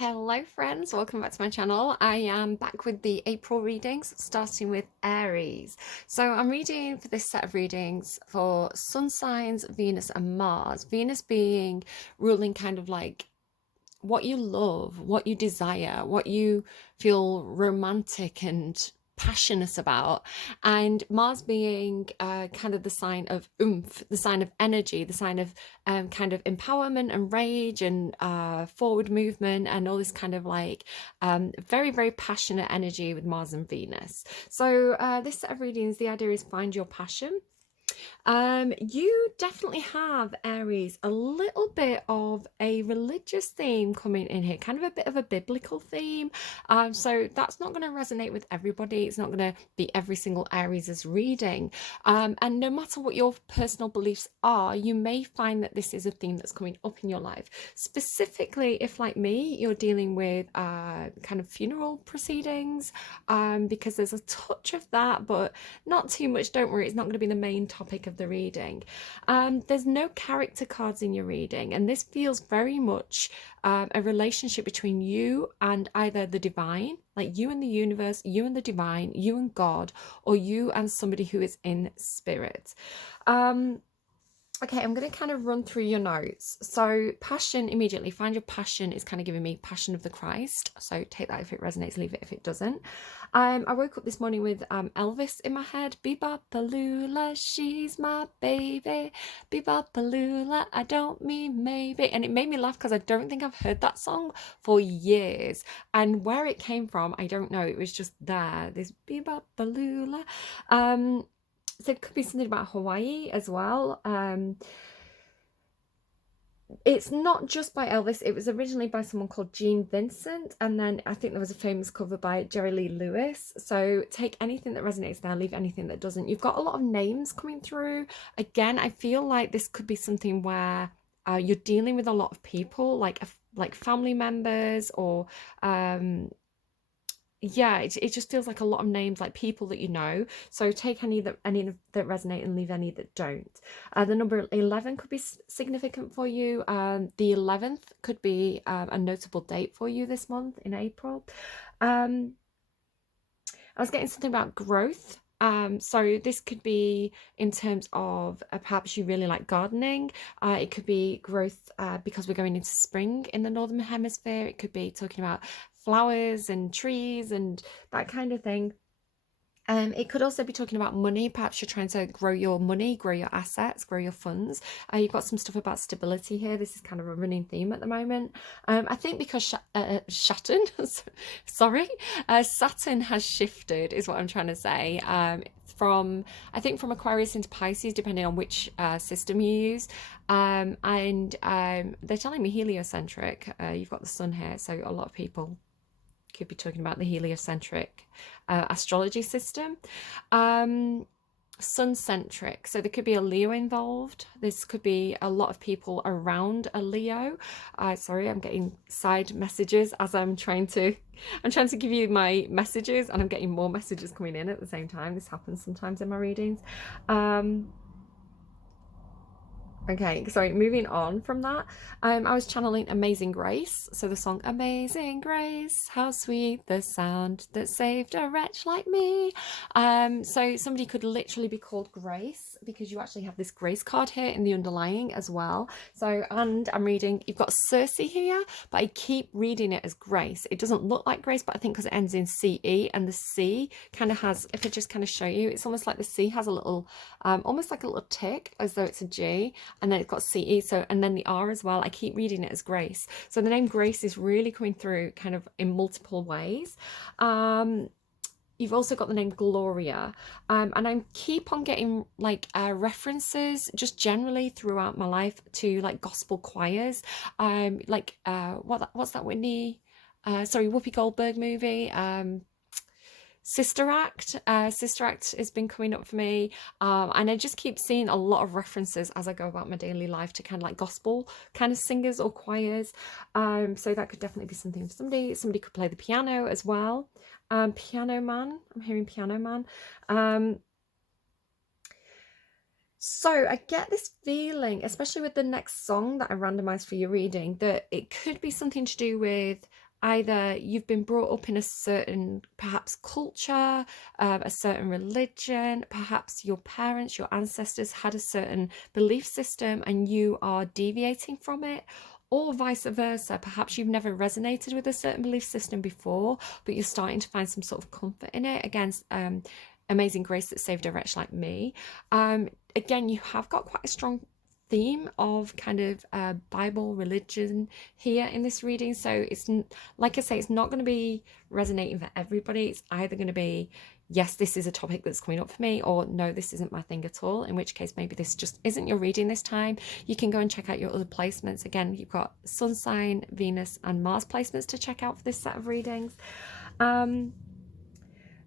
Hello friends, welcome back to my channel. I am back with the April readings, starting with Aries. So I'm reading for this set of readings for sun signs, Venus and Mars. Venus being ruling kind of like what you love, what you desire, what you feel romantic and passionate about, and Mars being kind of the sign of oomph, the sign of energy, the sign of kind of empowerment and rage and forward movement and all this kind of like very, very passionate energy with Mars and Venus. So this set of readings, the idea is find your passion. You definitely have, Aries, a little bit of a religious theme coming in here, kind of a bit of a biblical theme. So that's not going to resonate with everybody. It's not going to be every single Aries' reading. And no matter what your personal beliefs are, you may find that this is a theme that's coming up in your life. Specifically, if like me, you're dealing with kind of funeral proceedings, because there's a touch of that, but not too much. Don't worry, it's not going to be the main topic of the reading. There's no character cards in your reading, and this feels very much a relationship between you and either the divine, like you and the universe, you and the divine, you and God, or you and somebody who is in spirit. Okay, I'm going to kind of run through your notes. So passion, immediately, find your passion is kind of giving me passion of the Christ. So take that if it resonates, leave it if it doesn't. I woke up this morning with Elvis in my head. Bop A Lula, she's my baby. Bop A Lula, I don't mean maybe. And it made me laugh because I don't think I've heard that song for years. And where it came from, I don't know. It was just there, this Bop A Lula. So it could be something about Hawaii as well. It's not just by Elvis. It was originally by someone called Gene Vincent, and then I think there was a famous cover by Jerry Lee Lewis. So take anything that resonates there, leave anything that doesn't. You've got a lot of names coming through. Again, I feel like this could be something where you're dealing with a lot of people, like family members, or yeah, it just feels like a lot of names, like people that you know. So take any that resonate and leave any that don't. The number 11 could be significant for you. The 11th could be a notable date for you this month in April. I was getting something about growth. So this could be in terms of perhaps you really like gardening. It could be growth because we're going into spring in the Northern Hemisphere. It could be talking about flowers and trees and that kind of thing. It could also be talking about money. Perhaps you're trying to grow your money, grow your assets, grow your funds. You've got some stuff about stability here. This is kind of a running theme at the moment. I think because Saturn, sorry, Saturn has shifted, is what I'm trying to say. From Aquarius into Pisces, depending on which system you use. And they're telling me heliocentric. You've got the sun here, so a lot of people could be talking about the heliocentric astrology system. Sun-centric, so there could be a Leo involved. This could be a lot of people around a Leo. Sorry, I'm getting side messages as I'm trying to give you my messages, and I'm getting more messages coming in at the same time. This happens sometimes in my readings. Okay, sorry, moving on from that, I was channeling Amazing Grace. So the song Amazing Grace, how sweet the sound that saved a wretch like me. So somebody could literally be called Grace because you actually have this Grace card here in the underlying as well. So, and I'm reading, you've got Circe here, but I keep reading it as Grace. It doesn't look like Grace, but I think because it ends in CE, and the C kind of has, if I just kind of show you, it's almost like the C has a little, almost like a little tick as though it's a G. And then it's got CE, so, and then the R as well. I keep reading it as Grace. So the name Grace is really coming through kind of in multiple ways. You've also got the name Gloria, and I keep on getting like references just generally throughout my life to like gospel choirs, like what's that Whitney, Whoopi Goldberg movie, Sister Act. Sister Act has been coming up for me, and I just keep seeing a lot of references as I go about my daily life to kind of like gospel kind of singers or choirs. So that could definitely be something for somebody. Somebody could play the piano as well. Piano man, I'm hearing piano man. So I get this feeling, especially with the next song that I randomized for your reading, that it could be something to do with either you've been brought up in a certain perhaps culture, a certain religion, perhaps your parents, your ancestors had a certain belief system and you are deviating from it, or vice versa. Perhaps you've never resonated with a certain belief system before, but you're starting to find some sort of comfort in it. Against Amazing Grace that saved a wretch like me. Again, you have got quite a strong theme of kind of Bible religion here in this reading. So it's, like I say, it's not going to be resonating for everybody. It's either going to be, yes, this is a topic that's coming up for me, or no, this isn't my thing at all, in which case maybe this just isn't your reading this time. You can go and check out your other placements. Again, you've got Sun sign, Venus and Mars placements to check out for this set of readings.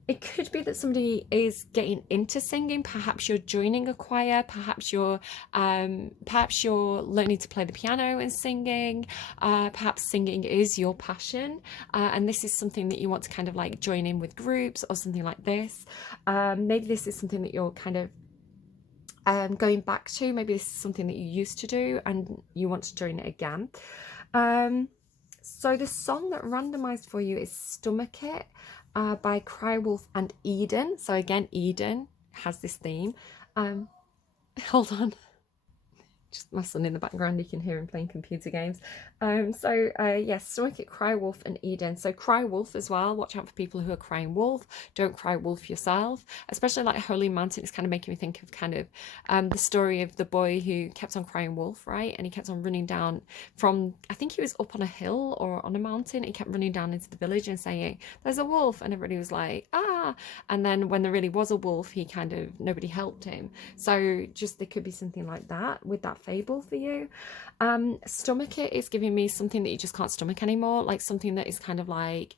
It could be that somebody is getting into singing. Perhaps you're joining a choir. Perhaps you're learning to play the piano and singing. Perhaps singing is your passion, and this is something that you want to kind of like join in with groups or something like this. Maybe this is something that you're kind of going back to. Maybe this is something that you used to do and you want to join it again. So the song that randomized for you is Stomach It by Crywolf and Eden. So again, Eden has this theme. Hold on. Just my son in the background, you can hear him playing computer games. Yes, Stomach It, Crywolf and Eden. So Crywolf as well, watch out for people who are crying wolf. Don't cry wolf yourself. Especially like Holy Mountain, it's kind of making me think of kind of the story of the boy who kept on crying wolf, right? And he kept on running down from, I think he was up on a hill or on a mountain. He kept running down into the village and saying, there's a wolf. And everybody was like, ah. And then when there really was a wolf, nobody helped him. So just, there could be something like that with that fable for you. Stomach It is giving me something that you just can't stomach anymore, like something that is kind of like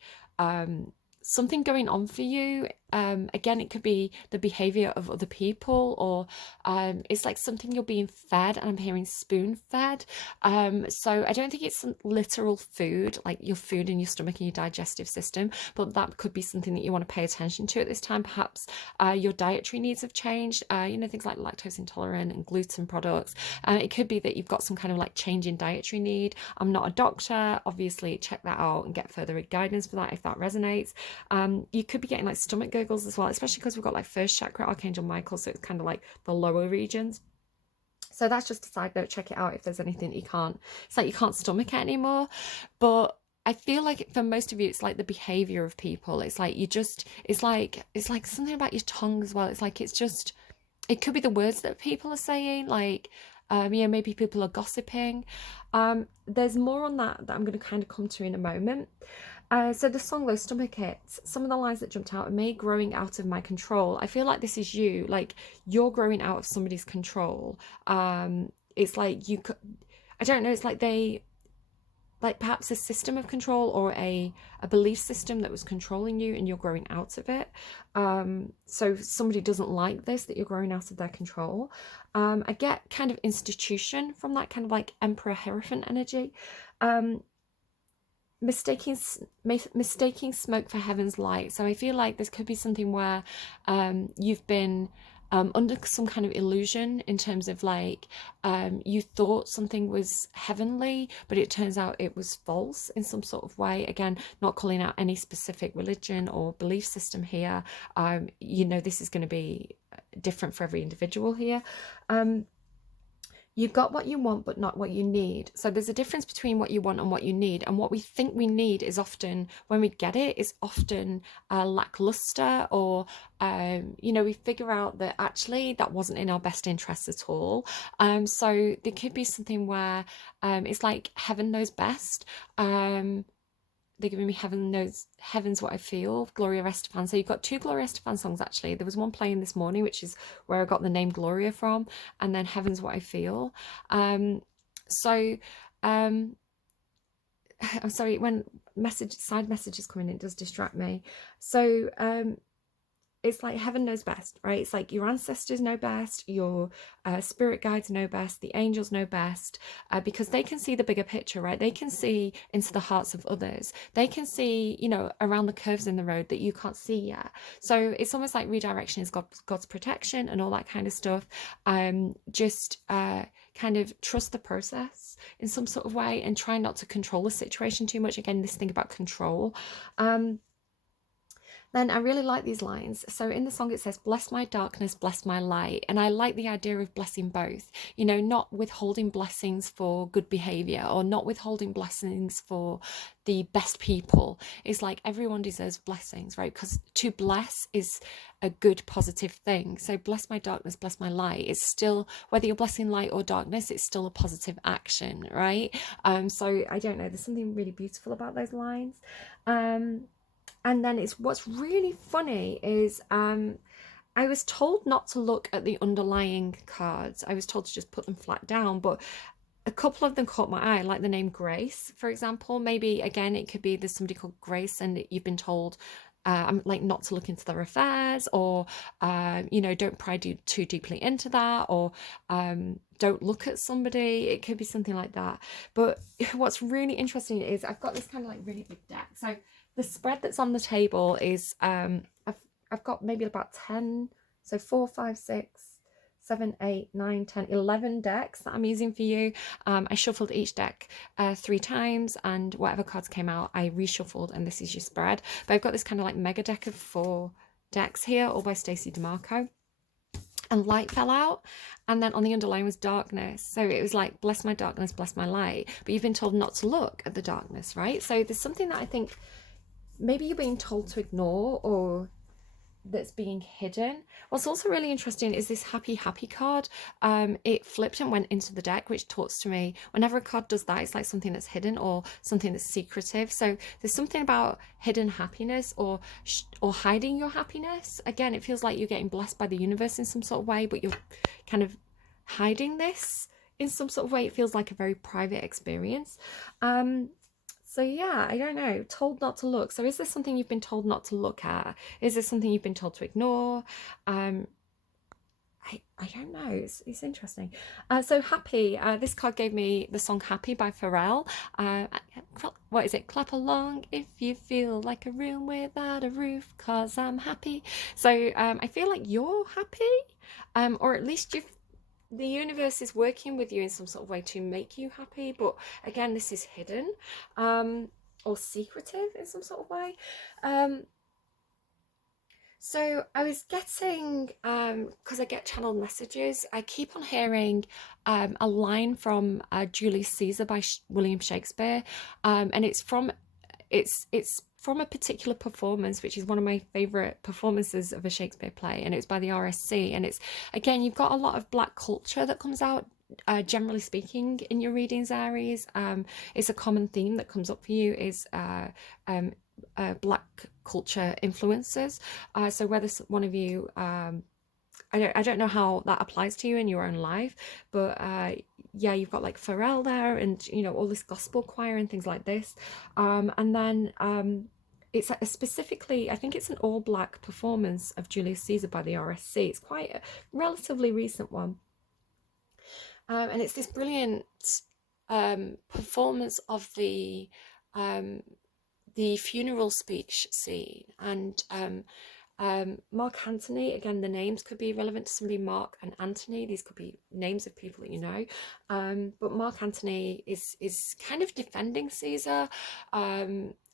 something going on for you. Again, it could be the behavior of other people, or it's like something you're being fed, and I'm hearing spoon fed. So I don't think it's some literal food, like your food in your stomach and your digestive system, but that could be something that you want to pay attention to at this time. Perhaps your dietary needs have changed, things like lactose intolerant and gluten products. It could be that you've got some kind of like change in dietary need. I'm not a doctor, obviously check that out and get further guidance for that if that resonates. You could be getting like stomach gurgles as well, especially because we've got like first chakra, Archangel Michael, so it's kind of like the lower regions. So that's just a side note, check it out if there's anything that it's like you can't stomach it anymore. But I feel like for most of you, it's like the behavior of people. It's like it's like something about your tongue as well. It's like, it could be the words that people are saying, like, maybe people are gossiping. There's more on that I'm going to kind of come to in a moment. So the song though, Stomach It, some of the lines that jumped out at me: growing out of my control. I feel like this is you, like you're growing out of somebody's control. It's like I don't know, it's like like perhaps a system of control or a belief system that was controlling you and you're growing out of it. So somebody doesn't like this, that you're growing out of their control. I get kind of institution from that, kind of like Emperor Hierophant energy. Mistaking smoke for heaven's light. So I feel like this could be something where you've been under some kind of illusion, in terms of like you thought something was heavenly, but it turns out it was false in some sort of way. Again, not calling out any specific religion or belief system here. This is going to be different for every individual here. You've got what you want, but not what you need. So there's a difference between what you want and what you need. And what we think we need is often, when we get it, is often lackluster, or, we figure out that actually that wasn't in our best interest at all. So there could be something where it's like heaven knows best. They're giving me Heaven's What I Feel, Gloria Estefan. So you've got two Gloria Estefan songs actually. There was one playing this morning, which is where I got the name Gloria from, and then Heaven's What I Feel. I'm sorry, when side messages come in, it does distract me. So it's like heaven knows best, right? It's like your ancestors know best, your spirit guides know best, the angels know best, because they can see the bigger picture, right? They can see into the hearts of others. They can see, around the curves in the road that you can't see yet. So it's almost like redirection is God's protection and all that kind of stuff. kind of trust the process in some sort of way and try not to control the situation too much. Again, this thing about control. Then I really like these lines. So in the song it says, bless my darkness, bless my light. And I like the idea of blessing both, you know, not withholding blessings for good behavior or not withholding blessings for the best people. It's like everyone deserves blessings, right? Because to bless is a good positive thing. So bless my darkness, bless my light. It's still, whether you're blessing light or darkness, it's still a positive action, right? So I don't know, there's something really beautiful about those lines. And then it's what's really funny is I was told not to look at the underlying cards. I was told to just put them flat down, but a couple of them caught my eye, like the name Grace, for example. Maybe, again, it could be there's somebody called Grace and you've been told like not to look into their affairs, or you know, don't pry too deeply into that, or don't look at somebody. It could be something like that. But what's really interesting is I've got this kind of like really big deck. So the spread that's on the table is I've got maybe about 10, so 4, 5, 6, 7, 8, 9, 10, 11 decks that I'm using for you. I shuffled each deck 3 times, and whatever cards came out I reshuffled, and this is your spread. But I've got this kind of like mega deck of 4 decks here, all by Stacey DeMarco. And light fell out, and then on the underline was darkness. So it was like, bless my darkness, bless my light. But you've been told not to look at the darkness, right? So there's something that I think maybe you're being told to ignore, or that's being hidden. What's also really interesting is this happy card. It flipped and went into the deck, which talks to me whenever a card does that, it's like something that's hidden or something that's secretive. So there's something about hidden happiness or hiding your happiness. Again, it feels like you're getting blessed by the universe in some sort of way, but you're kind of hiding this in some sort of way. It feels like a very private experience. So yeah, I don't know, told not to look. So is this something you've been told not to look at? Is this something you've been told to ignore? I don't know, it's interesting. So Happy, this card gave me the song Happy by Pharrell. What is it? Clap along if you feel like a room without a roof, cause I'm happy. So I feel like you're happy, or at least the universe is working with you in some sort of way to make you happy. But again, this is hidden or secretive in some sort of way. So I was getting, because I get channeled messages, I keep on hearing a line from Julius Caesar by William Shakespeare, and it's from a particular performance, which is one of my favorite performances of a Shakespeare play, and it's by the RSC. And it's, again, you've got a lot of black culture that comes out, generally speaking, in your readings, Aries. It's a common theme that comes up for you is black culture influences. So whether one of you, I don't know how that applies to you in your own life, but yeah, you've got like Pharrell there, and you know, all this gospel choir and things like this, and then it's specifically, I think it's an all-black performance of Julius Caesar by the RSC. It's quite a relatively recent one, and it's this brilliant performance of the funeral speech scene. And Mark Antony, again, the names could be relevant to somebody. Mark and Anthony, these could be names of people that you know, but Mark Antony is kind of defending Caesar,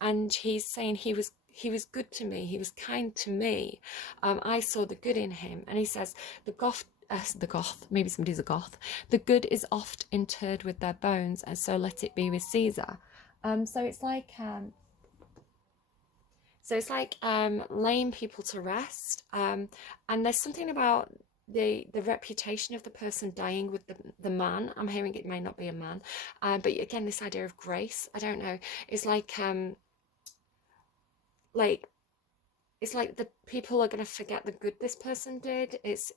and he's saying he was good to me, he was kind to me, I saw the good in him. And he says the goth, maybe somebody's a goth, the good is oft interred with their bones, and so let it be with Caesar. So it's like laying people to rest, and there's something about the reputation of the person dying with the man. I'm hearing it may not be a man, but again, this idea of grace, I don't know, it's like it's like the people are going to forget the good this person did. It's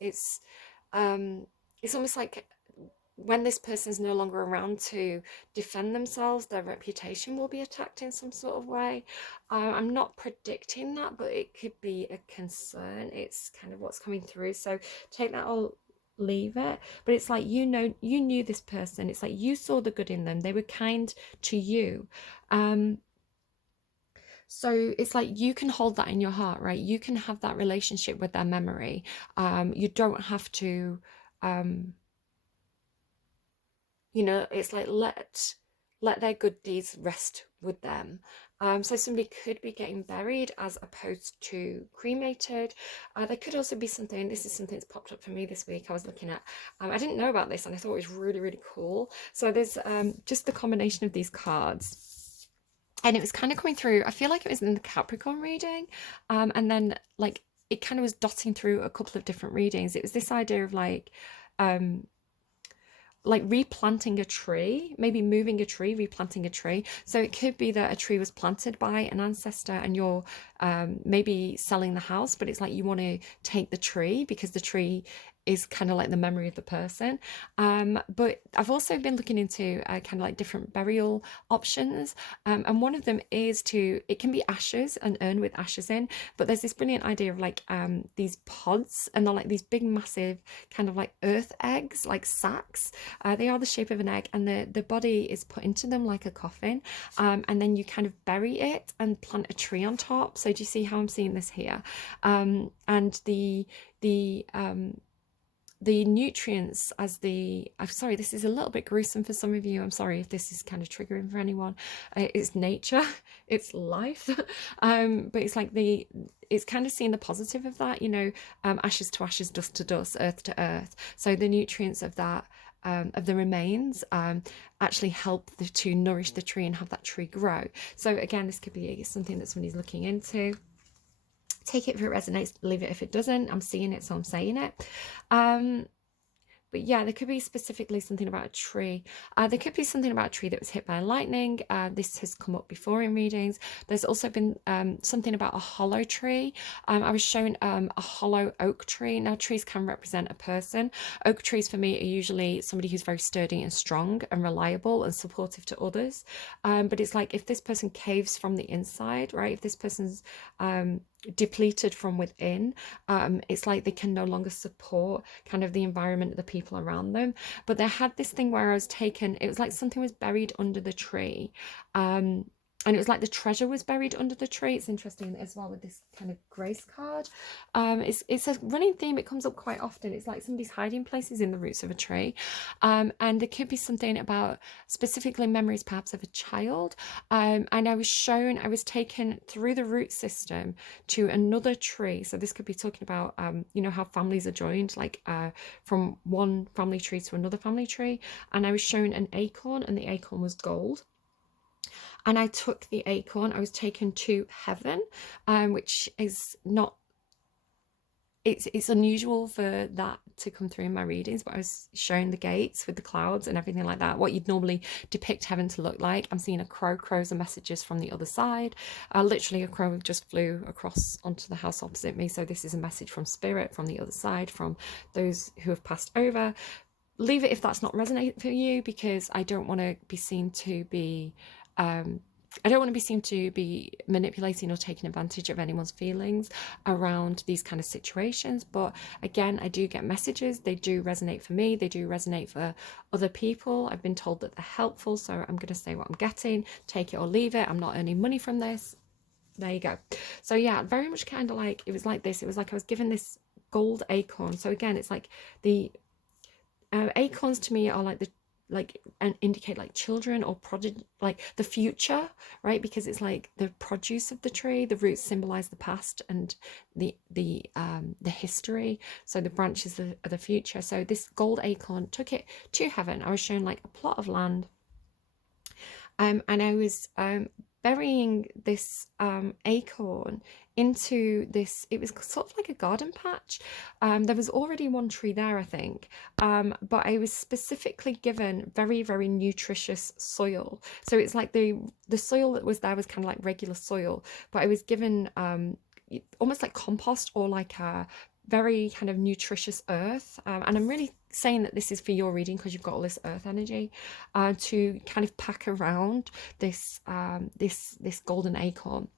almost like when this person's no longer around to defend themselves, their reputation will be attacked in some sort of way. I'm not predicting that, but it could be a concern. It's kind of what's coming through. So take that or leave it. But it's like, you know, you knew this person. It's like you saw the good in them. They were kind to you. So it's like you can hold that in your heart, right? You can have that relationship with their memory. You don't have to you know, it's like let their good deeds rest with them. So somebody could be getting buried as opposed to cremated. There could also be something, this is something that's popped up for me this week I was looking at. I didn't know about this and I thought it was really, really cool. So there's just the combination of these cards. And it was kind of coming through, I feel like it was in the Capricorn reading. And then like it kind of was dotting through a couple of different readings. It was this idea of um, like replanting a tree, maybe moving a tree, replanting a tree. So it could be that a tree was planted by an ancestor and you're maybe selling the house, but it's like you want to take the tree because the tree is kind of like the memory of the person. But I've also been looking into kind of like different burial options. And one of them is it can be ashes, an urn with ashes in, but there's this brilliant idea of like these pods, and they're like these big, massive kind of like earth eggs, like sacks. They are the shape of an egg, and the body is put into them like a coffin. And then you kind of bury it and plant a tree on top. So do you see how I'm seeing this here? And the nutrients as I'm sorry, this is a little bit gruesome for some of you. I'm sorry if this is kind of triggering for anyone. It's nature, it's life. But it's like it's kind of seeing the positive of that, you know, ashes to ashes, dust to dust, earth to earth. So the nutrients of that, of the remains, actually help to nourish the tree and have that tree grow. So again, this could be something that somebody's looking into. Take it if it resonates, leave it if it doesn't. I'm seeing it, so I'm saying it. But yeah, there could be specifically something about a tree. There could be something about a tree that was hit by lightning. This has come up before in readings. There's also been something about a hollow tree. I was shown a hollow oak tree. Now, trees can represent a person. Oak trees for me are usually somebody who's very sturdy and strong and reliable and supportive to others. But it's like if this person caves from the inside, right? If this person's depleted from within, it's like they can no longer support kind of the environment of the people around them. But they had this thing where it was like something was buried under the tree, and it was like the treasure was buried under the tree. It's interesting as well with this kind of grace card. It's a running theme. It comes up quite often. It's like somebody's hiding places in the roots of a tree. And there could be something about specifically memories perhaps of a child. And I was taken through the root system to another tree. So this could be talking about, you know, how families are joined, like from one family tree to another family tree. And I was shown an acorn, and the acorn was gold. And I took the acorn. I was taken to heaven, which is not, it's unusual for that to come through in my readings, but I was shown the gates with the clouds and everything like that, what you'd normally depict heaven to look like. I'm seeing a crow. Crows are messages from the other side. Literally a crow just flew across onto the house opposite me. So this is a message from spirit, from the other side, from those who have passed over. Leave it if that's not resonating for you, because I don't want to be seen to be manipulating or taking advantage of anyone's feelings around these kind of situations. But again, I do get messages. They do resonate for me. They do resonate for other people. I've been told that they're helpful, so I'm going to say what I'm getting. Take it or leave it. I'm not earning money from this. There you go. So yeah, very much kind of like, it was like this. It was like I was given this gold acorn. So again, it's like the acorns to me are and indicate like children or prodigy, like the future, right? Because it's like the produce of the tree. The roots symbolize the past and the history. So the branches are the future. So this gold acorn took it to heaven. I was shown like a plot of land, and I was burying this acorn into this, it was sort of like a garden patch. There was already one tree there, I think, but I was specifically given very, very nutritious soil. So it's like the soil that was there was kind of like regular soil, but I was given almost like compost, or like a very kind of nutritious earth. And I'm really saying that this is for your reading because you've got all this earth energy, to kind of pack around this this golden acorn.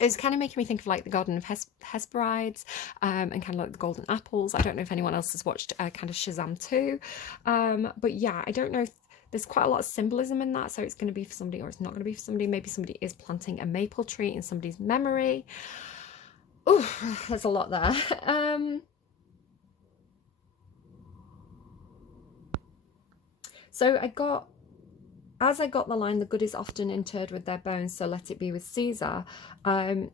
It's kind of making me think of like the Garden of Hesperides, and kind of like the golden apples. I don't know if anyone else has watched kind of Shazam 2, but yeah, I don't know if there's quite a lot of symbolism in that, so it's going to be for somebody or it's not going to be for somebody. Maybe somebody is planting a maple tree in somebody's memory. Oh, there's a lot there. So as I got the line, the good is often interred with their bones, so let it be with Caesar. The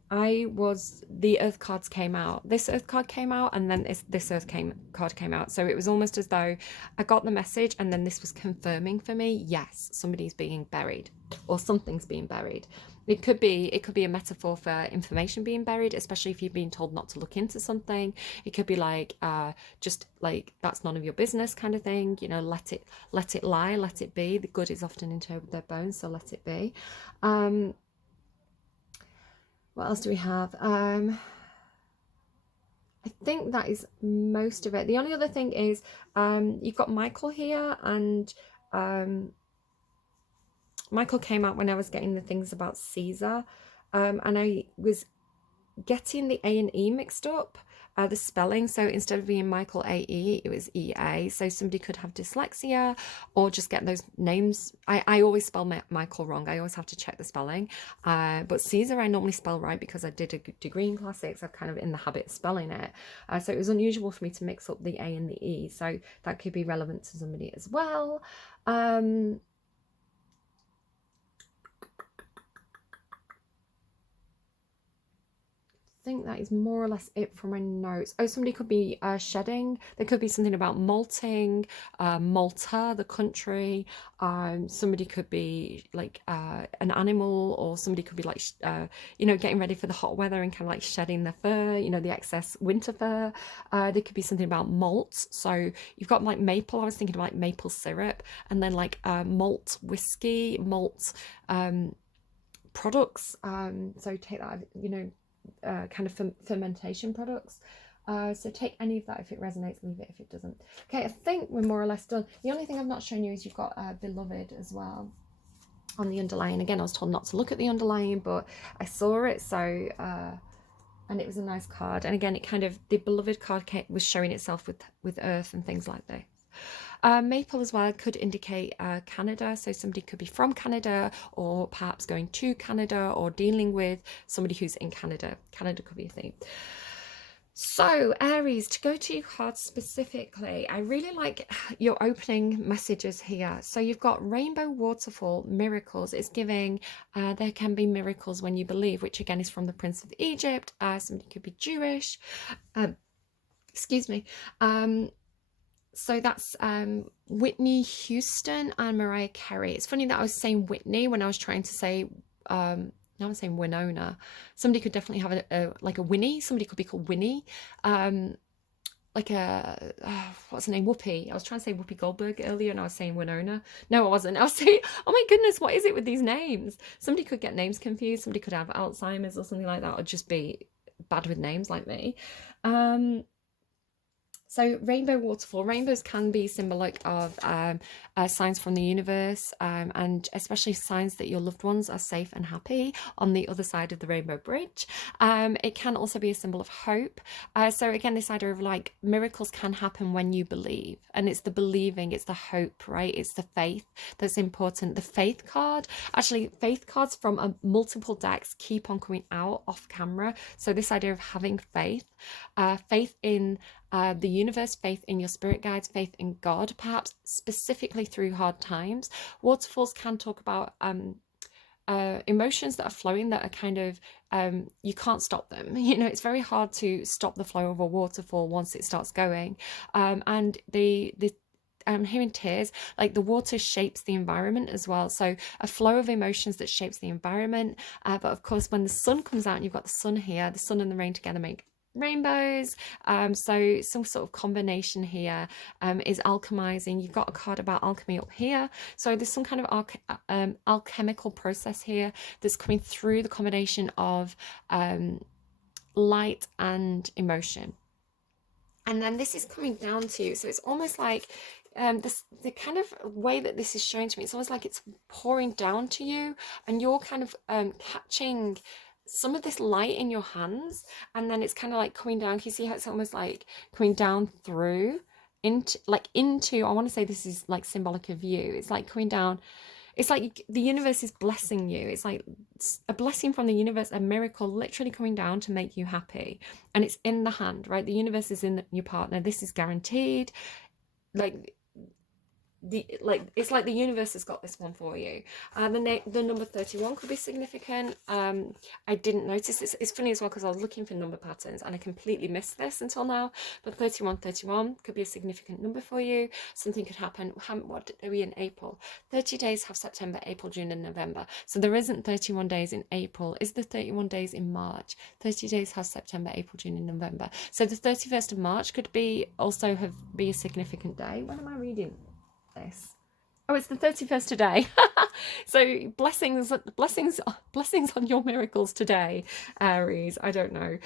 Earth cards came out. This Earth card came out, and then this card came out. So it was almost as though I got the message, and then this was confirming for me, yes, somebody's being buried, or something's being buried. It could be a metaphor for information being buried, especially if you've been told not to look into something. It could be like just like that's none of your business kind of thing. You know, let it lie, let it be. The good is often interred with their bones, so let it be. What else do we have? I think that is most of it. The only other thing is you've got Michael here, and Michael came out when I was getting the things about Caesar, and I was getting the A and E mixed up, the spelling. So instead of being Michael A-E, it was E-A. So somebody could have dyslexia or just get those names. I always spell Michael wrong. I always have to check the spelling. But Caesar, I normally spell right because I did a degree in classics. I'm kind of in the habit of spelling it. So it was unusual for me to mix up the A and the E. So that could be relevant to somebody as well. Think that is more or less it for my notes. Oh, somebody could be shedding. There could be something about molting, Malta, the country. Somebody could be like an animal, or somebody could be like, you know, getting ready for the hot weather and kind of like shedding the fur, you know, the excess winter fur. There could be something about malt. So you've got like maple. I was thinking of like maple syrup, and then like malt whiskey, malt products. So take that, you know, kind of fermentation products. So take any of that if it resonates, leave it if it doesn't. Okay, I think we're more or less done. The only thing I've not shown you is you've got beloved as well on the underlying. Again, I was told not to look at the underlying, but I saw it, so and it was a nice card. And again, it kind of, the beloved card was showing itself with earth and things like this. Maple as well could indicate Canada, so somebody could be from Canada, or perhaps going to Canada, or dealing with somebody who's in Canada. Canada could be a theme. So Aries, to go to your cards specifically, I really like your opening messages here. So you've got rainbow, waterfall, miracles. It's giving there can be miracles when you believe, which again is from the Prince of Egypt. Somebody could be Jewish. Excuse me. So that's Whitney Houston and Mariah Carey. It's funny that I was saying Whitney when I was trying to say, now I'm saying Winona. Somebody could definitely have like a Winnie. Somebody could be called Winnie. Like a, what's her name? Whoopi. I was trying to say Whoopi Goldberg earlier, and I was saying Winona. No, I wasn't. I was saying, oh my goodness, what is it with these names? Somebody could get names confused. Somebody could have Alzheimer's or something like that, or just be bad with names like me. So rainbow, waterfall. Rainbows can be symbolic of signs from the universe, and especially signs that your loved ones are safe and happy on the other side of the rainbow bridge. It can also be a symbol of hope. So again, this idea of like miracles can happen when you believe, and it's the believing, it's the hope, right? It's the faith that's important. The faith card, actually faith cards from multiple decks keep on coming out off camera. So this idea of having faith, faith in the universe, faith in your spirit guides, faith in God, perhaps specifically through hard times. Waterfalls can talk about emotions that are flowing, that are kind of, you can't stop them. You know, it's very hard to stop the flow of a waterfall once it starts going. And I'm hearing tears, like the water shapes the environment as well. So a flow of emotions that shapes the environment. But of course, when the sun comes out and you've got the sun here, the sun and the rain together make rainbows. So some sort of combination here is alchemizing. You've got a card about alchemy up here, so there's some kind of alchemical process here that's coming through the combination of light and emotion. And then this is coming down to, so it's almost like the kind of way that this is showing to me, it's almost like it's pouring down to you, and you're kind of catching some of this light in your hands, and then it's kind of like coming down. Can you see how it's almost like coming down through into, I want to say this is like symbolic of you. It's like coming down. It's like the universe is blessing you. It's like a blessing from the universe, a miracle literally coming down to make you happy. And it's in the hand, right? The universe is in your partner. This is guaranteed. Like, it's like the universe has got this one for you. The number 31 could be significant. I didn't notice this. It's funny as well because I was looking for number patterns and I completely missed this until now. But 31 could be a significant number for you. Something could happen. What are we in April? 30 days have September, April, June, and November. So there isn't 31 days in April. Is there 31 days in March? 30 days has September, April, June, and November. So the 31st of March could be be a significant day. When am I reading this? Oh, it's the 31st today. So blessings on your miracles today, Aries. I don't know.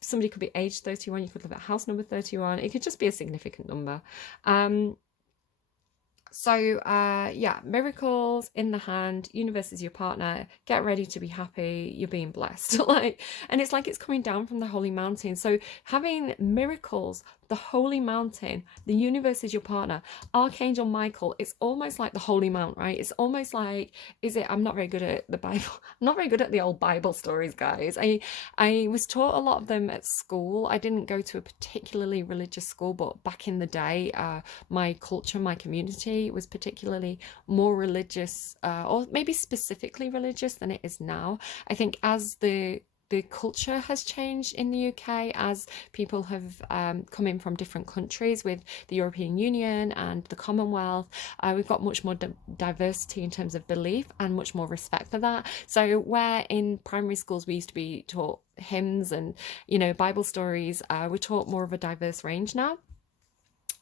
Somebody could be age 31. You could live at house number 31. It could just be a significant number. Yeah, miracles in the hand. Universe is your partner. Get ready to be happy. You're being blessed. And it's like it's coming down from the holy mountain. So having miracles, the holy mountain, the universe is your partner. Archangel Michael, it's almost like the holy mount, right? It's almost like, I'm not very good at the Bible. I'm not very good at the old Bible stories, guys. I was taught a lot of them at school. I didn't go to a particularly religious school, but back in the day, my culture, my community was particularly more religious, or maybe specifically religious than it is now. I think as the culture has changed in the UK, as people have come in from different countries with the European Union and the Commonwealth, we've got much more diversity in terms of belief and much more respect for that. So where in primary schools we used to be taught hymns and, Bible stories, we're taught more of a diverse range now.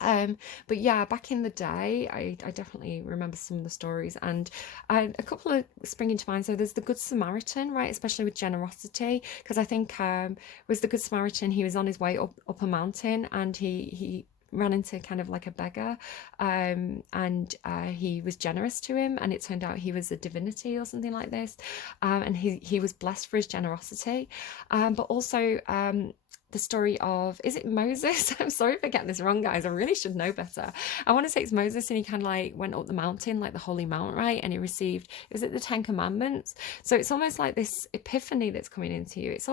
But yeah, back in the day, I definitely remember some of the stories, and a couple of spring into mind. So there's the Good Samaritan, right? Especially with generosity, because I think was the Good Samaritan. He was on his way up a mountain, and he ran into kind of like a beggar, and he was generous to him, and it turned out he was a divinity or something like this, and he was blessed for his generosity, but also the story of, is it Moses? I'm sorry if I get this wrong, guys. I really should know better. I want to say it's Moses, and he kind of like went up the mountain, like the holy mount, right? And he received, is it the 10 Commandments? So it's almost like this epiphany that's coming into you. It's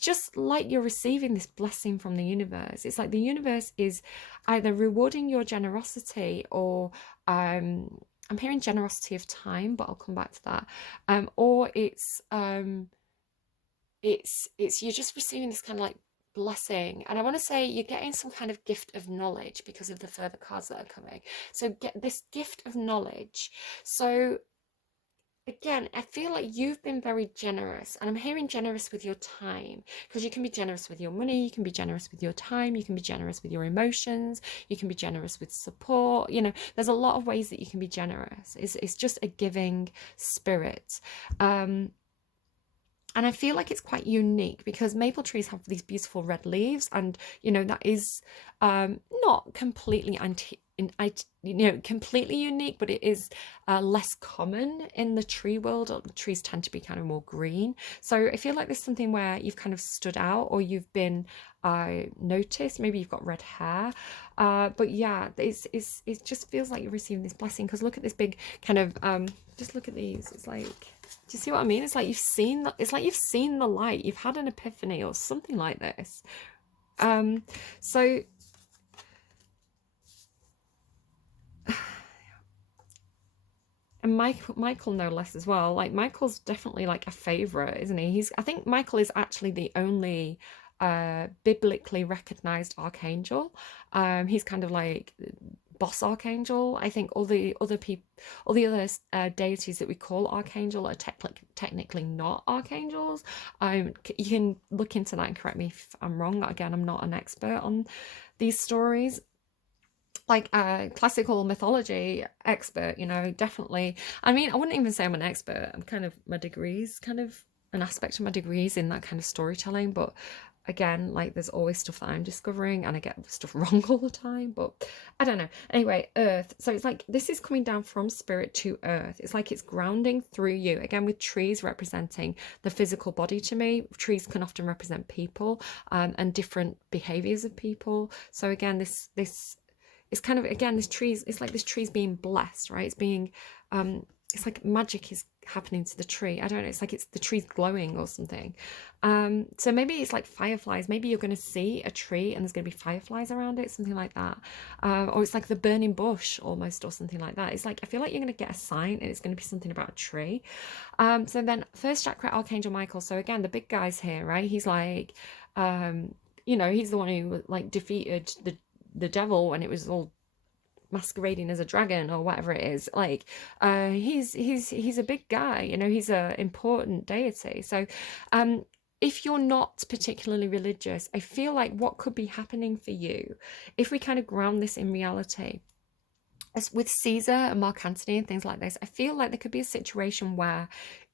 just like you're receiving this blessing from the universe. It's like the universe is either rewarding your generosity, or I'm hearing generosity of time, but I'll come back to that. Or it's you're just receiving this kind of like blessing, and I want to say you're getting some kind of gift of knowledge because of the further cards that are coming. So get this gift of knowledge. So again, I feel like you've been very generous, and I'm hearing generous with your time, because you can be generous with your money, you can be generous with your time, you can be generous with your emotions, you can be generous with support. There's a lot of ways that you can be generous. It's just a giving spirit. And I feel like it's quite unique because maple trees have these beautiful red leaves, and that is not completely completely unique, but it is less common in the tree world. Trees tend to be kind of more green, so I feel like there's something where you've kind of stood out, or you've been noticed. Maybe you've got red hair, but yeah, it just feels like you're receiving this blessing, because look at this big kind of just look at these. It's like, do you see what I mean? It's like you've seen the light. You've had an epiphany or something like this. So and Michael no less as well. Like Michael's definitely like a favorite, isn't he? I think Michael is actually the only biblically recognized archangel. He's kind of like boss archangel. I think all the other deities that we call archangel are technically not archangels. You can look into that and correct me if I'm wrong. Again, I'm not an expert on these stories. Like classical mythology expert, definitely. I mean, I wouldn't even say I'm an expert. I'm kind of, my degrees, kind of an aspect of my degrees in that kind of storytelling, but again, like there's always stuff that I'm discovering, and I get stuff wrong all the time, but I don't know. Anyway, earth. So it's like this is coming down from spirit to earth. It's like it's grounding through you. Again, with trees representing the physical body to me. Trees can often represent people, and different behaviors of people. So again, this it's kind of, again, this tree's, it's like this tree's being blessed, right? It's being it's like magic is happening to the tree. I don't know, it's like it's the tree's glowing or something. So maybe it's like fireflies. Maybe you're going to see a tree and there's going to be fireflies around it, something like that. Or it's like the burning bush almost, or something like that. It's like I feel like you're going to get a sign and it's going to be something about a tree. So then first chakra, Archangel Michael. So again, the big guy's here, right? He's like, he's the one who like defeated the devil when it was all masquerading as a dragon or whatever it is. Like he's a big guy, he's a important deity. So if you're not particularly religious, I feel like what could be happening for you, if we kind of ground this in reality, as with Caesar and Mark Antony and things like this, I feel like there could be a situation where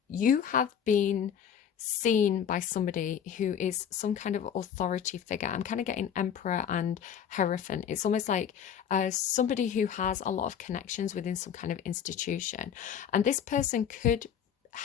you have been seen by somebody who is some kind of authority figure. I'm kind of getting emperor and hierophant. It's almost like somebody who has a lot of connections within some kind of institution, and this person could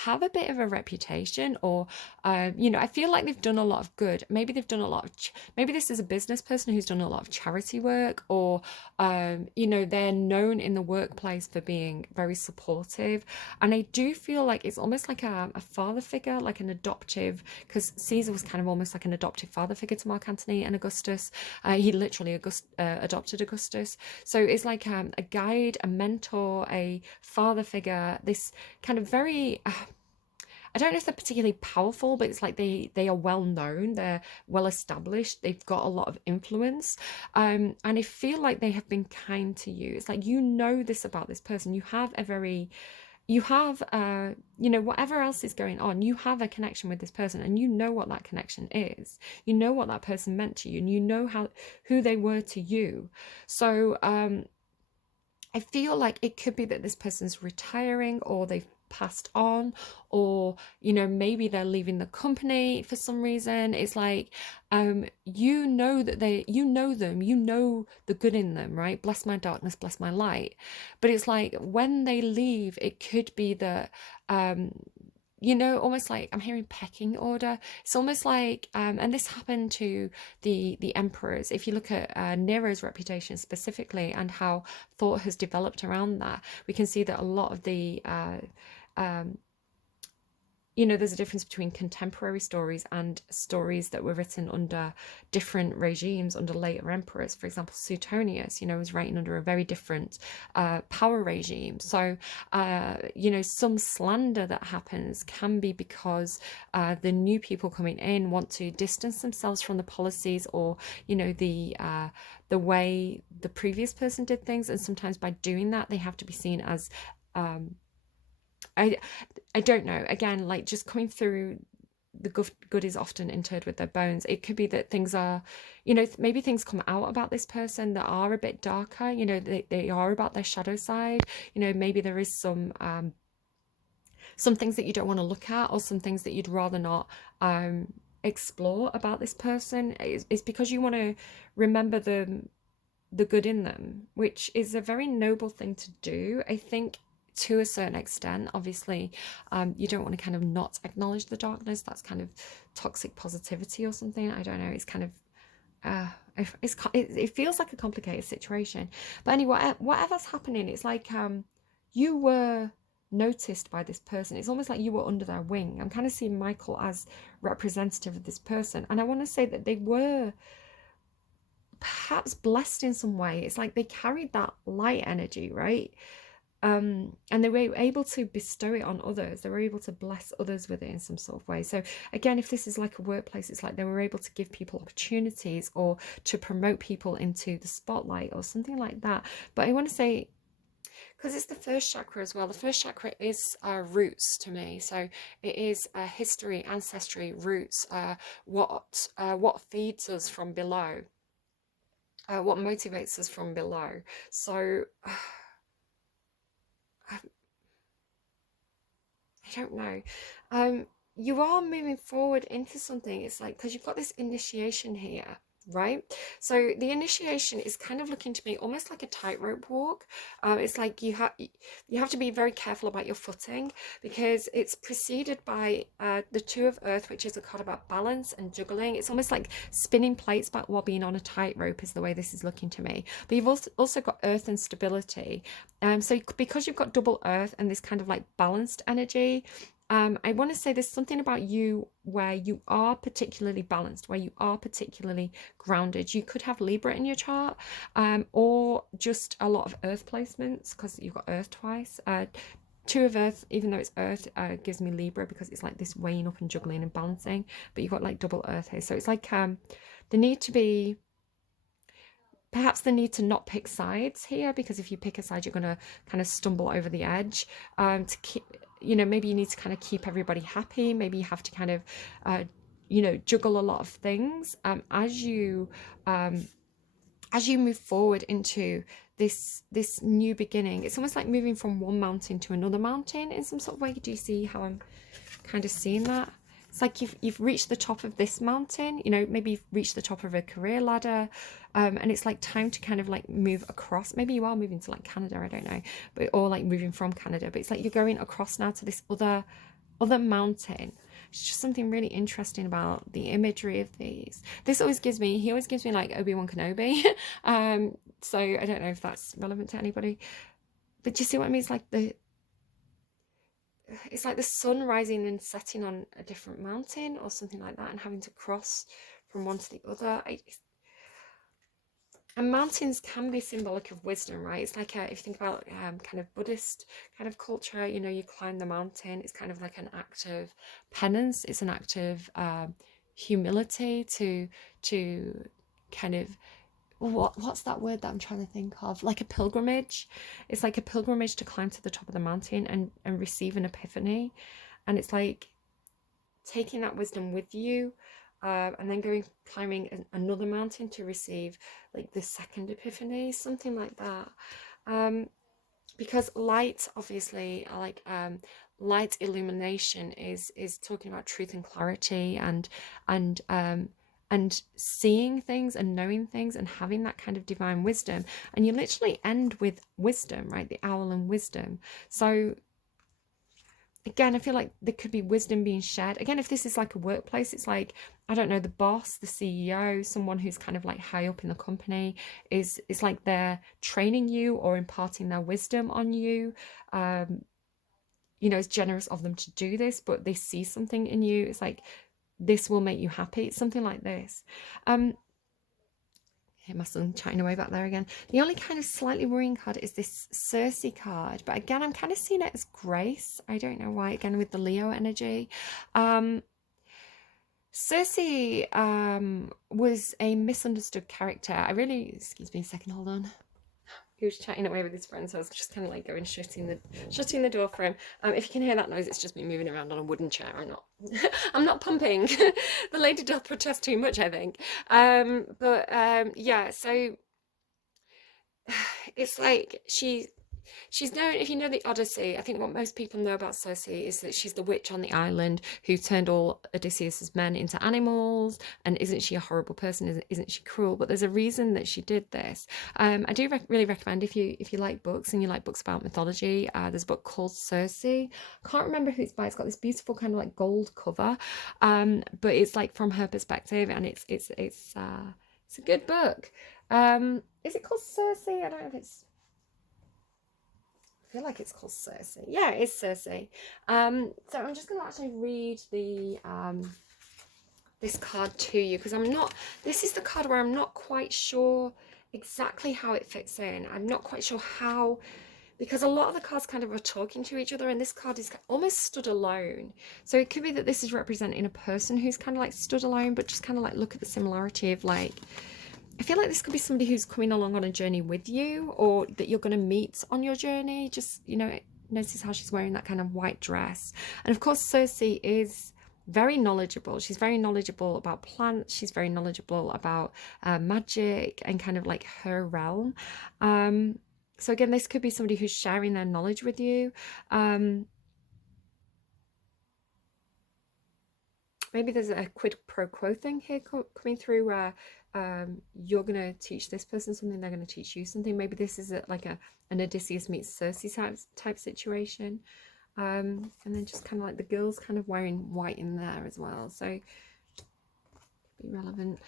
have a bit of a reputation, or I feel like they've done a lot of good. Maybe they've done a lot of maybe this is a business person who's done a lot of charity work, or they're known in the workplace for being very supportive. And I do feel like it's almost like a father figure, like an adoptive, because Caesar was kind of almost like an adoptive father figure to Mark Antony and Augustus. He literally adopted Augustus. So it's like a guide, a mentor, a father figure, this kind of very I don't know if they're particularly powerful, but it's like they are well known, they're well established, they've got a lot of influence, and I feel like they have been kind to you. It's like this about this person. You have whatever else is going on, you have a connection with this person, and you know what that connection is. You know what that person meant to you, and you know who they were to you. So I feel like it could be that this person's retiring, or they've passed on, or maybe they're leaving the company for some reason. It's like that you know them, you know the good in them, right? Bless my darkness, bless my light. But it's like when they leave, it could be that almost like I'm hearing pecking order. It's almost like, and this happened to the emperors. If you look at Nero's reputation specifically and how thought has developed around that, we can see that a lot of the um, there's a difference between contemporary stories and stories that were written under different regimes, under later emperors. For example, Suetonius, was writing under a very different power regime. So, some slander that happens can be because the new people coming in want to distance themselves from the policies, or, the way the previous person did things. And sometimes by doing that, they have to be seen as I don't know. Again, like just coming through, the good is often interred with their bones. It could be that things are, maybe things come out about this person that are a bit darker. They are about their shadow side. Maybe there is some things that you don't want to look at, or some things that you'd rather not explore about this person. It's because you want to remember the good in them, which is a very noble thing to do, I think. To a certain extent, obviously, you don't want to kind of not acknowledge the darkness. That's kind of toxic positivity or something. I don't know. It's kind of it feels like a complicated situation. But anyway, whatever's happening, it's like you were noticed by this person. It's almost like you were under their wing. I'm kind of seeing Michael as representative of this person, and I want to say that they were perhaps blessed in some way. It's like they carried that light energy, right? And they were able to bestow it on others. They were able to bless others with it in some sort of way. So again, if this is like a workplace, it's like they were able to give people opportunities, or to promote people into the spotlight, or something like that. But I want to say, because it's the first chakra as well, the first chakra is roots to me. So it is history, ancestry, roots, what feeds us from below, what motivates us from below. So I don't know. You are moving forward into something. It's like, because you've got this initiation here. right? So the initiation is kind of looking to me almost like a tightrope walk. It's like you have to be very careful about your footing, because it's preceded by the Two of Earth, which is a card about balance and juggling. It's almost like spinning plates but while being on a tightrope is the way this is looking to me. But you've also got Earth and stability. So because you've got double Earth and this kind of like balanced energy, I want to say there's something about you where you are particularly balanced, where you are particularly grounded. You could have Libra in your chart, or just a lot of Earth placements, because you've got Earth twice. Two of Earth, even though it's Earth, gives me Libra, because it's like this weighing up and juggling and balancing. But you've got like double Earth here, so it's like the need to be. Perhaps the need to not pick sides here, because if you pick a side, you're going to kind of stumble over the edge. To keep, maybe you need to kind of keep everybody happy. Maybe you have to kind of, juggle a lot of things as you move forward into this new beginning. It's almost like moving from one mountain to another mountain in some sort of way. Do you see how I'm kind of seeing that? It's like you've reached the top of this mountain, maybe you've reached the top of a career ladder, and it's like time to kind of like move across. Maybe you are moving to like Canada, I don't know, or like moving from Canada, but it's like you're going across now to this other mountain. It's just something really interesting about the imagery of these. He always gives me like Obi-Wan Kenobi. So I don't know if that's relevant to anybody, but do you see what I mean? It's like the sun rising and setting on a different mountain or something like that, and having to cross from one to the other. And mountains can be symbolic of wisdom, right? It's like if you think about kind of Buddhist kind of culture, you climb the mountain. It's kind of like an act of penance. It's an act of humility to kind of what's that word that I'm trying to think of? Like a pilgrimage. It's like a pilgrimage to climb to the top of the mountain and receive an epiphany. And it's like taking that wisdom with you, and then climbing another mountain to receive like the second epiphany, something like that. Because light, obviously, like light illumination is talking about truth and clarity, and seeing things and knowing things and having that kind of divine wisdom. And you literally end with wisdom, right? The owl and wisdom. So again, I feel like there could be wisdom being shared. Again, if this is like a workplace, it's like, I don't know, the boss, the CEO, someone who's kind of like high up in the company it's like they're training you or imparting their wisdom on you. It's generous of them to do this, but they see something in you. It's like, this will make you happy. It's something like this. Hear my son chatting away back there again. The only kind of slightly worrying card is this Circe card. But again, I'm kind of seeing it as grace. I don't know why. Again, with the Leo energy. Circe was a misunderstood character. Excuse me a second, hold on. He was chatting away with his friends, so I was just kind of like going shutting the door for him. If you can hear that noise, it's just me moving around on a wooden chair. I'm not pumping. The lady doth protest too much, I think. Yeah. So it's like she's known, if you know the Odyssey, I think what most people know about Circe is that she's the witch on the island who turned all Odysseus's men into animals. And isn't she a horrible person? Isn't she cruel? But there's a reason that she did this. I do really recommend, if you like books and you like books about mythology, there's a book called Circe. Can't remember who it's by. It's got this beautiful kind of like gold cover, but it's like from her perspective, and it's a good book. Is it called Circe? I don't know if it's. I feel like it's called Circe. Yeah, it's Circe. So I'm just going to actually read this card to you, because this is the card where I'm not quite sure exactly how it fits in. I'm not quite sure how, because a lot of the cards kind of are talking to each other, and this card is almost stood alone. So it could be that this is representing a person who's kind of like stood alone, but just kind of like look at the similarity of like, I feel like this could be somebody who's coming along on a journey with you, or that you're going to meet on your journey. Just, notice how she's wearing that kind of white dress. And of course, Circe is very knowledgeable. She's very knowledgeable about plants. She's very knowledgeable about magic and kind of like her realm. So again, this could be somebody who's sharing their knowledge with you. Maybe there's a quid pro quo thing here coming through, you're going to teach this person something, they're going to teach you something. Maybe this is like an Odysseus meets Circe type situation. And then just kind of like the girls kind of wearing white in there as well, so be relevant.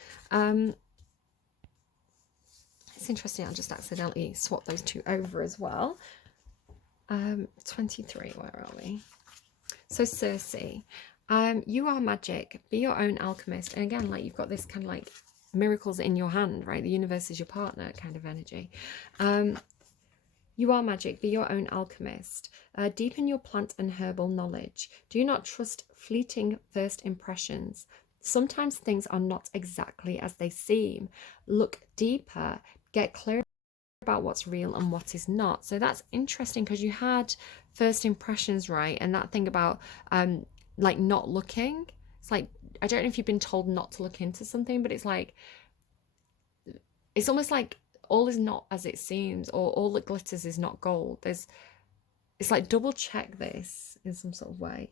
It's interesting, I just accidentally swapped those two over as well. 23, where are we? So Circe, you are magic, be your own alchemist. And again, like, you've got this kind of like miracles in your hand, right? The universe is your partner kind of energy. You are magic, be your own alchemist. Deepen your plant and herbal knowledge. Do not trust fleeting first impressions. Sometimes things are not exactly as they seem. Look deeper, get clear about what's real and what is not. So that's interesting, because you had first impressions, right? And that thing about like not looking. It's like, I don't know if you've been told not to look into something, but it's like, it's almost like all is not as it seems, or all that glitters is not gold. It's like, double check this in some sort of way.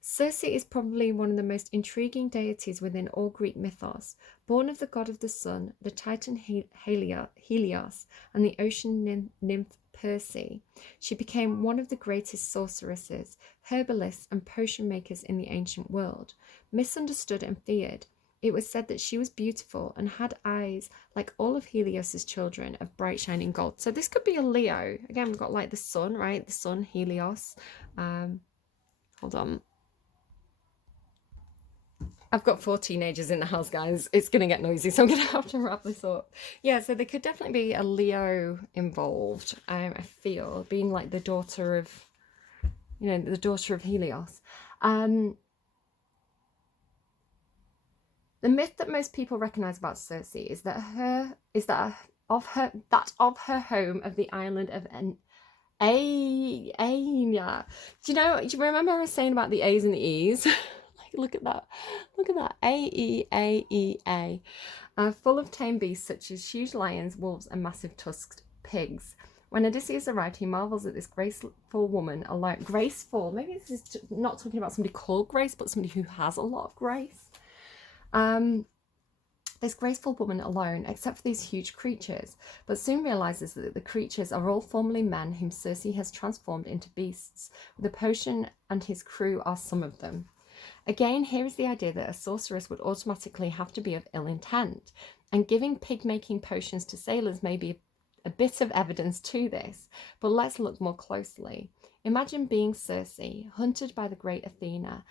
Circe is probably one of the most intriguing deities within all Greek mythos. Born of the god of the sun, the titan Helios, and the ocean nymph Perse, she became one of the greatest sorceresses, herbalists, and potion makers in the ancient world. Misunderstood and feared, it was said that she was beautiful and had eyes like all of Helios's children of bright shining gold. So this could be a Leo. Again, we've got like the sun, right? The sun, Helios. Hold on. I've got 4 teenagers in the house, guys. It's going to get noisy, so I'm going to have to wrap this up. Yeah, so there could definitely be a Leo involved, I feel, being like the daughter of, you know, the daughter of Helios. The myth that most people recognize about Circe is that of her home of the island of Aenia. Do you remember I was saying about the A's and the E's? Like, look at that. Look at that. A-E-A-E-A. Full of tame beasts such as huge lions, wolves, and massive tusked pigs. When Odysseus arrived, he marvels at this graceful woman alone. Graceful? Maybe this is not talking about somebody called Grace, but somebody who has a lot of grace. This graceful woman alone, except for these huge creatures, but soon realizes that the creatures are all formerly men whom Circe has transformed into beasts. The potion and his crew are some of them. Again, here is the idea that a sorceress would automatically have to be of ill intent, and giving pig-making potions to sailors may be a bit of evidence to this, but let's look more closely. Imagine being Circe, hunted by the great Athena,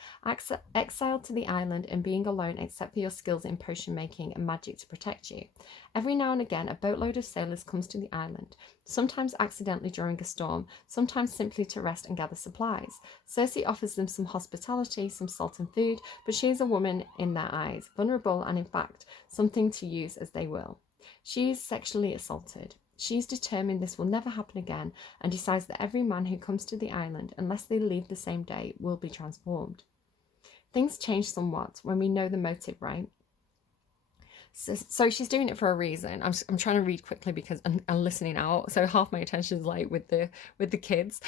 exiled to the island and being alone except for your skills in potion making and magic to protect you. Every now and again, a boatload of sailors comes to the island, sometimes accidentally during a storm, sometimes simply to rest and gather supplies. Circe offers them some hospitality, some salt and food, but she is a woman in their eyes, vulnerable and in fact, something to use as they will. She is sexually assaulted. She is determined this will never happen again and decides that every man who comes to the island, unless they leave the same day, will be transformed. Things change somewhat when we know the motive, right? So she's doing it for a reason. I'm trying to read quickly because I'm listening out, so half my attention is like with the kids.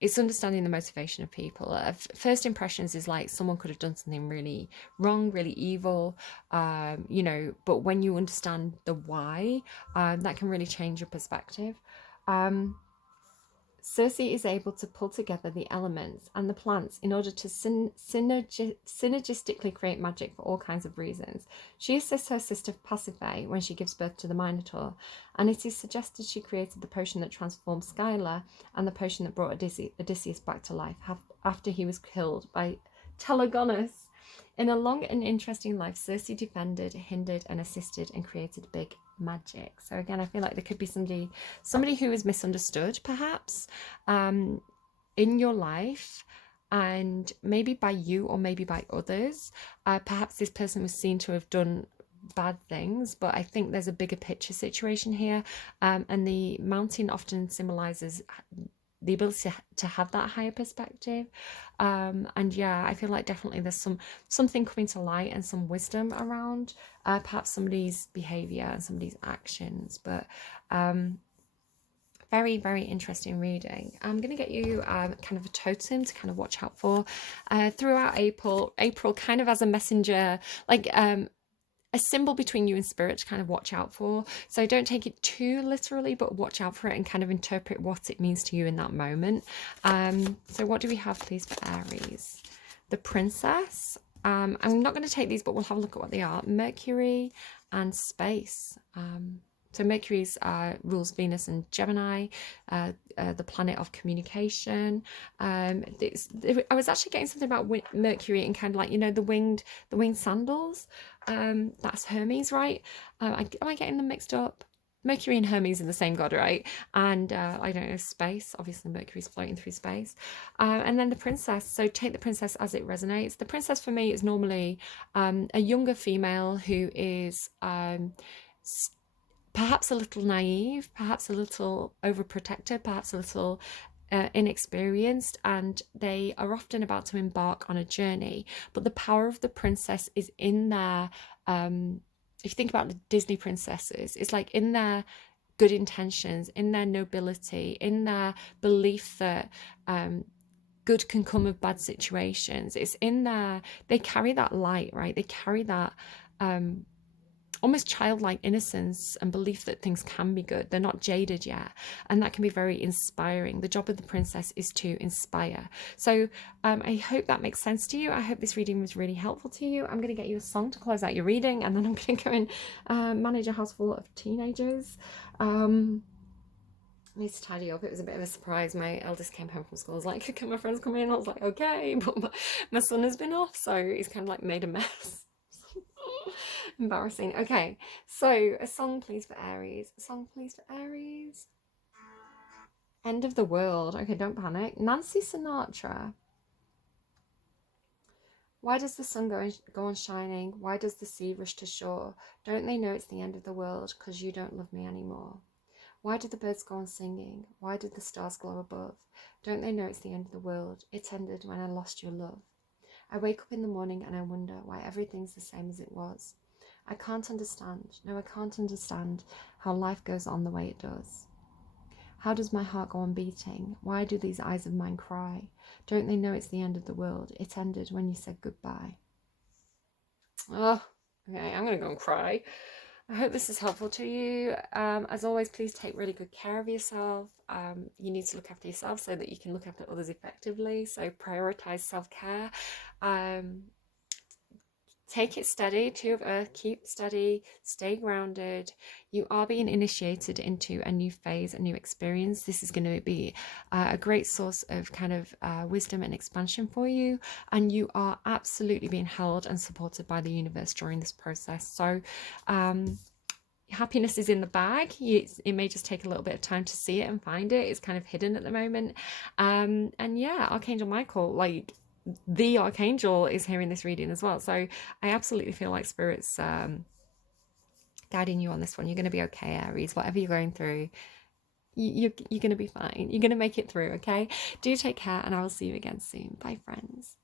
It's understanding the motivation of people. First impressions is like someone could have done something really wrong, really evil, but when you understand the why, that can really change your perspective. Circe is able to pull together the elements and the plants in order to synergistically create magic for all kinds of reasons. She assists her sister Pasiphae when she gives birth to the Minotaur, and it is suggested she created the potion that transformed Skyla and the potion that brought Odysseus back to life after he was killed by Telegonus. In a long and interesting life, Circe defended, hindered, and assisted and created big magic. So again, I feel like there could be somebody who is misunderstood, perhaps, in your life, and maybe by you or maybe by others. Perhaps this person was seen to have done bad things, but I think there's a bigger picture situation here, and the mountain often symbolizes the ability to have that higher perspective, and yeah, I feel like definitely there's something coming to light and some wisdom around perhaps somebody's behavior and somebody's actions, but very, very interesting reading. I'm going to get you kind of a totem to kind of watch out for throughout April. April kind of as a messenger, like a symbol between you and spirit to kind of watch out for. So don't take it too literally, but watch out for it and kind of interpret what it means to you in that moment. So what do we have, please, for Aries? The Princess. I'm not going to take these, but we'll have a look at what they are. Mercury and space. So Mercury's rules Venus and Gemini, the planet of communication. I was actually getting something about Mercury and kind of like, you know, the winged sandals. That's Hermes, right? Am I getting them mixed up? Mercury and Hermes are the same god, right? And I don't know, space. Obviously, Mercury's floating through space. And then the princess. So take the princess as it resonates. The princess for me is normally a younger female who is perhaps a little naive, perhaps a little overprotected, perhaps a little inexperienced, and they are often about to embark on a journey. But the power of the princess is in their, if you think about the Disney princesses, it's like in their good intentions, in their nobility, in their belief that good can come of bad situations. It's in their, they carry that light, right? They carry that almost childlike innocence and belief that things can be good. They're not jaded yet, and that can be very inspiring. The job of the princess is to inspire. So I hope that makes sense to you. I hope this reading was really helpful to you. I'm going to get you a song to close out your reading, and then I'm going to go and manage a house full of teenagers. I need to tidy up. It was a bit of a surprise. My eldest came home from school. I was like, can my friends come in? I was like, okay, but my son has been off, so he's kind of like made a mess. Embarrassing. Okay, so a song please for Aries. A song please for Aries. End of the world. Okay, don't panic. Nancy Sinatra. Why does the sun go on shining? Why does the sea rush to shore? Don't they know it's the end of the world? 'Cause you don't love me anymore. Why did the birds go on singing? Why did the stars glow above? Don't they know it's the end of the world? It ended when I lost your love. I wake up in the morning and I wonder why everything's the same as it was. I can't understand. No, I can't understand how life goes on the way it does. How does my heart go on beating? Why do these eyes of mine cry? Don't they know it's the end of the world? It ended when you said goodbye. Oh, okay, I'm going to go and cry. I hope this is helpful to you. As always, please take really good care of yourself. You need to look after yourself so that you can look after others effectively. So prioritize self-care. Take it steady, Two of Earth, keep steady, stay grounded. You are being initiated into a new phase, a new experience. This is going to be a great source of kind of wisdom and expansion for you. And you are absolutely being held and supported by the universe during this process. So happiness is in the bag. It may just take a little bit of time to see it and find it. It's kind of hidden at the moment. And yeah, Archangel Michael, like, the archangel is hearing this reading as well, so I absolutely feel like spirit's guiding you on this one. You're going to be okay, Aries. Whatever you're going through, you're going to be fine. You're going to make it through. Okay, do take care, and I will see you again soon. Bye, friends.